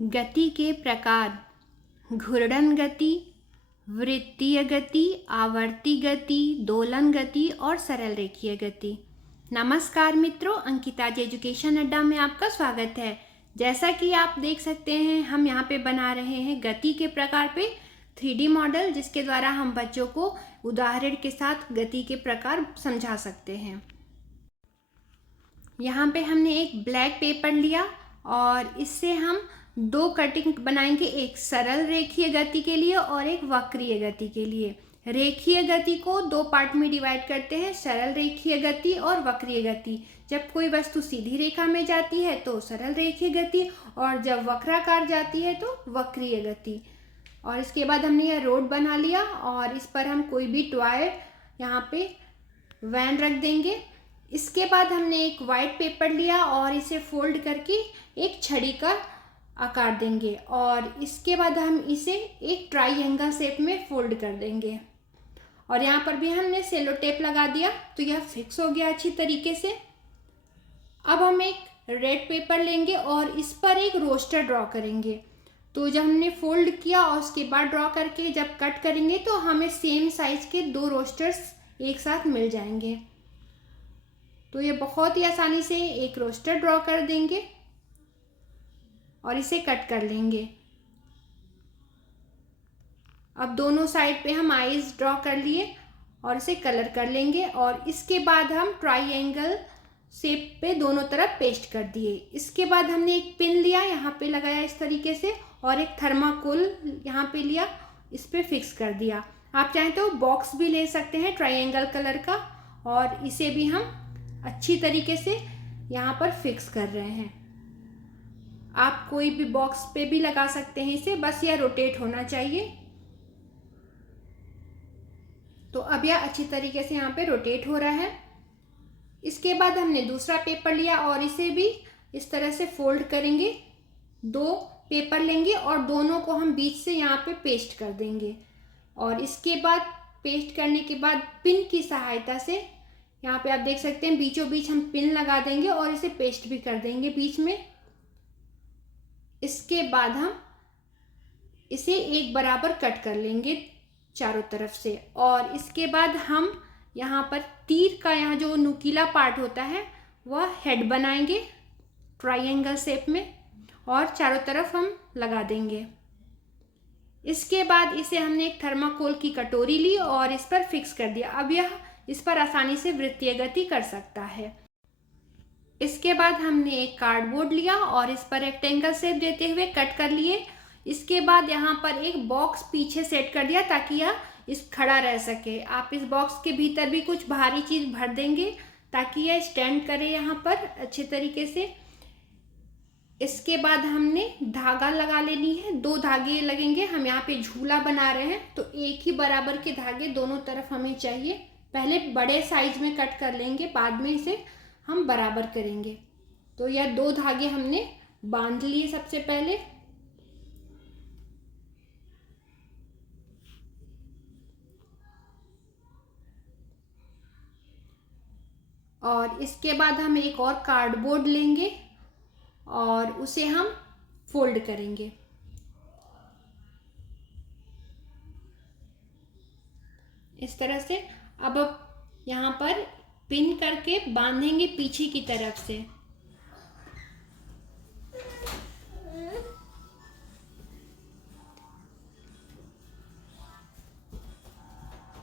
गति के प्रकार: घूर्णन गति, वृत्तीय गति, आवर्ती गति, दोलन गति और सरल रेखीय गति। नमस्कार मित्रों, अंकिताज एजुकेशन अड्डा में आपका स्वागत है। जैसा कि आप देख सकते हैं, हम यहाँ पे बना रहे हैं गति के प्रकार पे 3D मॉडल, जिसके द्वारा हम बच्चों को उदाहरण के साथ गति के प्रकार समझा सकते हैं। यहाँ पे हमने एक ब्लैक पेपर लिया और इससे हम दो कटिंग बनाएंगे, एक सरल रेखीय गति के लिए और एक वक्रीय गति के लिए। रेखीय गति को दो पार्ट में डिवाइड करते हैं, सरल रेखीय गति और वक्रीय गति। जब कोई वस्तु सीधी रेखा में जाती है तो सरल रेखीय गति, और जब वक्राकार जाती है तो वक्रीय गति। और इसके बाद हमने यह रोड बना लिया और इस पर हम कोई भी टॉय यहाँ पे वैन रख देंगे। इसके बाद हमने एक वाइट पेपर लिया और इसे फोल्ड करके एक छड़ी का आकार देंगे और इसके बाद हम इसे एक ट्राइएंगल शेप में फोल्ड कर देंगे। और यहाँ पर भी हमने सेलो टेप लगा दिया तो यह फिक्स हो गया अच्छी तरीके से। अब हम एक रेड पेपर लेंगे और इस पर एक रोस्टर ड्रॉ करेंगे। तो जब हमने फोल्ड किया और उसके बाद ड्रॉ करके जब कट करेंगे तो हमें सेम साइज के दो रोस्टर्स एक साथ मिल जाएंगे। तो ये बहुत ही आसानी से एक रोस्टर ड्रॉ कर देंगे और इसे कट कर लेंगे। अब दोनों साइड पे हम आईज ड्रॉ कर लिए और इसे कलर कर लेंगे और इसके बाद हम ट्राइएंगल शेप पे दोनों तरफ पेस्ट कर दिए। इसके बाद हमने एक पिन लिया, यहाँ पे लगाया इस तरीके से, और एक थर्माकोल यहाँ पे लिया, इस पे फिक्स कर दिया। आप चाहें तो बॉक्स भी ले सकते हैं ट्राइएंगल कलर का, और इसे भी हम अच्छी तरीके से यहाँ पर फिक्स कर रहे हैं। आप कोई भी बॉक्स पे भी लगा सकते हैं इसे, बस यह रोटेट होना चाहिए। तो अब यह अच्छी तरीके से यहाँ पे रोटेट हो रहा है। इसके बाद हमने दूसरा पेपर लिया और इसे भी इस तरह से फोल्ड करेंगे। दो पेपर लेंगे और दोनों को हम बीच से यहाँ पे पेस्ट कर देंगे। और इसके बाद पेस्ट करने के बाद पिन की सहायता से यहाँ पे आप देख सकते हैं बीचों बीच हम पिन लगा देंगे और इसे पेस्ट भी कर देंगे बीच में। इसके बाद हम इसे एक बराबर कट कर लेंगे चारों तरफ से, और इसके बाद हम यहाँ पर तीर का यहाँ जो नुकीला पार्ट होता है वह हेड बनाएंगे ट्राइएंगल शेप में और चारों तरफ हम लगा देंगे। इसके बाद इसे हमने एक थर्माकोल की कटोरी ली और इस पर फिक्स कर दिया। अब यह इस पर आसानी से वृत्तीय गति कर सकता है। इसके बाद हमने एक कार्डबोर्ड लिया और इस पर रेक्टेंगल शेप देते हुए कट कर लिए। इसके बाद यहाँ पर एक बॉक्स पीछे सेट कर दिया ताकि यह इस खड़ा रह सके। आप इस बॉक्स के भीतर भी कुछ भारी चीज भर देंगे ताकि यह स्टैंड करे यहाँ पर अच्छे तरीके से। इसके बाद हमने धागा लगा लेनी है, दो धागे लगेंगे। हम यहाँ पे झूला बना रहे हैं तो एक ही बराबर के धागे दोनों तरफ हमें चाहिए। पहले बड़े साइज में कट कर लेंगे, बाद में इसे हम बराबर करेंगे। तो यह दो धागे हमने बांध लिए सबसे पहले। और इसके बाद हम एक और कार्डबोर्ड लेंगे और उसे हम फोल्ड करेंगे। इस तरह से अब यहाँ पर पिन करके बांधेंगे पीछे की तरफ से।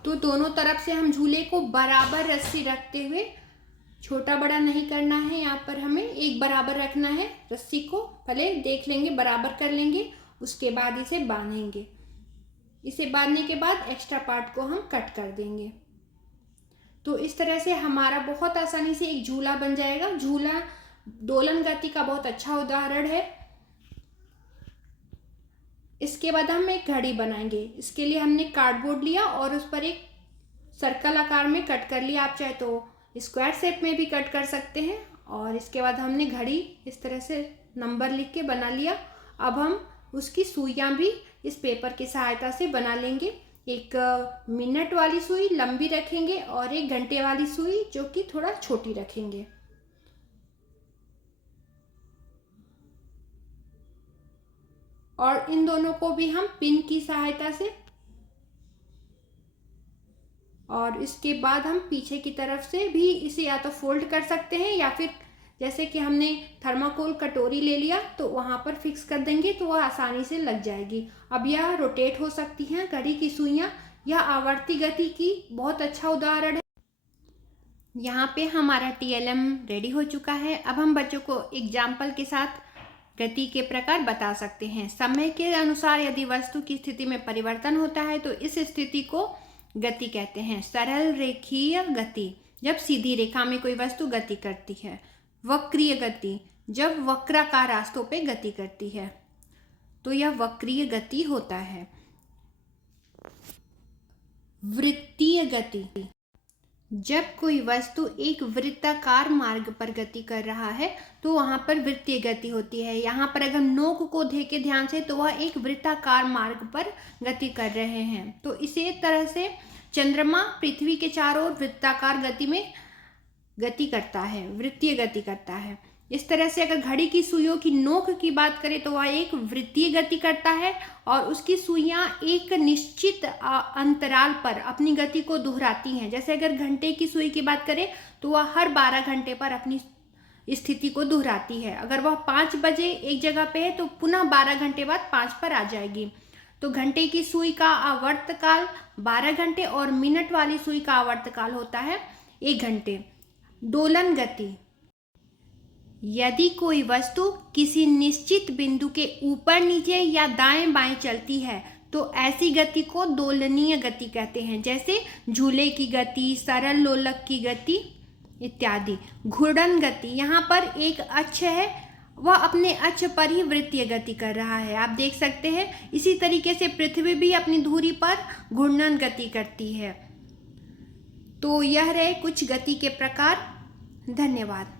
तो दोनों तरफ से हम झूले को बराबर रस्सी रखते हुए, छोटा बड़ा नहीं करना है, यहाँ पर हमें एक बराबर रखना है। रस्सी को पहले देख लेंगे, बराबर कर लेंगे, उसके बाद इसे बांधेंगे। इसे बांधने के बाद एक्स्ट्रा पार्ट को हम कट कर देंगे। तो इस तरह से हमारा बहुत आसानी से एक झूला बन जाएगा। झूला दोलन गति का बहुत अच्छा उदाहरण है। इसके बाद हम एक घड़ी बनाएंगे। इसके लिए हमने कार्डबोर्ड लिया और उस पर एक सर्कल आकार में कट कर लिया। आप चाहे तो स्क्वायर शेप में भी कट कर सकते हैं। और इसके बाद हमने घड़ी इस तरह से नंबर लिख के बना लिया। अब हम उसकी सुइयां भी इस पेपर की सहायता से बना लेंगे। एक मिनट वाली सुई लंबी रखेंगे और एक घंटे वाली सुई जो कि थोड़ा छोटी रखेंगे। और इन दोनों को भी हम पिन की सहायता से, और इसके बाद हम पीछे की तरफ से भी इसे या तो फोल्ड कर सकते हैं या फिर जैसे कि हमने थर्माकोल कटोरी ले लिया तो वहाँ पर फिक्स कर देंगे तो वह आसानी से लग जाएगी। अब यह रोटेट हो सकती हैं घड़ी की सुइयाँ। यह आवर्ती गति की बहुत अच्छा उदाहरण है। यहाँ पे हमारा TLM रेडी हो चुका है। अब हम बच्चों को एग्जाम्पल के साथ गति के प्रकार बता सकते हैं। समय के अनुसार यदि वस्तु की स्थिति में परिवर्तन होता है तो इस स्थिति को गति कहते हैं। सरल रेखीय गति, जब सीधी रेखा में कोई वस्तु गति करती है। वक्रीय गति, जब वक्राकार रास्तों पे गति करती है तो यह वक्रीय गति होता है। वृत्तीय गति, जब कोई वस्तु एक वृत्ताकार मार्ग पर गति कर रहा है तो वहां पर वृत्तीय गति होती है। यहाँ पर अगर नोक को देखें ध्यान से तो वह एक वृत्ताकार मार्ग पर गति कर रहे हैं। तो इसी तरह से चंद्रमा पृथ्वी के चारों ओर वृत्ताकार गति में गति करता है, वृत्तीय गति करता है। इस तरह से अगर घड़ी की सुइयों की नोक की बात करें तो वह एक वृत्तीय गति करता है और उसकी सुइयां एक निश्चित अंतराल पर अपनी गति को दोहराती हैं। जैसे अगर घंटे की सुई की बात करें तो वह हर 12 घंटे पर अपनी स्थिति को दोहराती है। अगर वह 5 बजे एक जगह पे है तो पुनः 12 घंटे बाद 5 पर आ जाएगी। तो घंटे की सुई का आवर्तकाल 12 घंटे और मिनट वाली सुई का आवर्तकाल होता है 1 घंटे। दोलन गति, यदि कोई वस्तु किसी निश्चित बिंदु के ऊपर नीचे या दाएं बाएं चलती है तो ऐसी गति को दोलनीय गति कहते हैं। जैसे झूले की गति, सरल लोलक की गति इत्यादि। घूर्णन गति, यहाँ पर एक अक्ष है, वह अपने अक्ष पर ही वृत्तीय गति कर रहा है, आप देख सकते हैं। इसी तरीके से पृथ्वी भी अपनी धुरी पर घूर्णन गति करती है। तो यह रहे कुछ गति के प्रकार। धन्यवाद।